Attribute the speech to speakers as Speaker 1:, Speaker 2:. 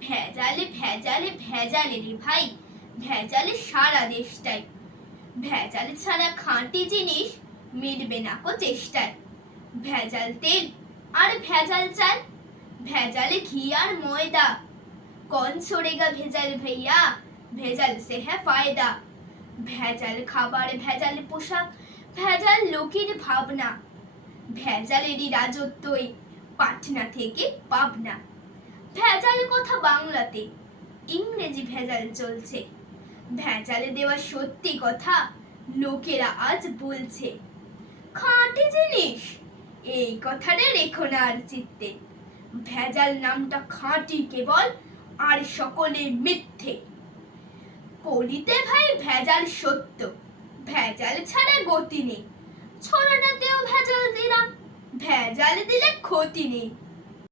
Speaker 1: ভেজালে ভেজালে ভেজালে রে ভাই, ভেজালে সারা দেশটাই। ভেজালে ছাড়া খাঁটি জিনিস মিলবে না কো চেষ্টায়। ভেজাল তেল আর ভেজাল চাল, ভেজালে ঘি আর ময়দা। কন ছড়েগা ভেজাল ভাইয়া, ভেজাল সে হ্যাঁ ফায়দা। ভেজাল খাবার, ভেজাল পোশাক, ভেজাল লোকের ভাবনা। ভেজালেরই রাজত্বই পাটনা থেকে পাবনা। ভেজাল কথা বাংলাতে। ইংরেজি ভেজাল চলছে। ভেজালে দেওয়া সত্যি কথা লোকেরা আজ বলছে। খাঁটি জিনিস, এই কথাটা রেখো না আর চিত্তে। ভেজাল নামটা খাঁটি কেবল আর সকলে মিথ্যে। কলিতে ভাই ভেজাল সত্য, ভেজাল ছাড়া গতি নেই। ছড়াটাতেও ভেজাল দিলাম, ভেজাল দিলে ক্ষতি নেই।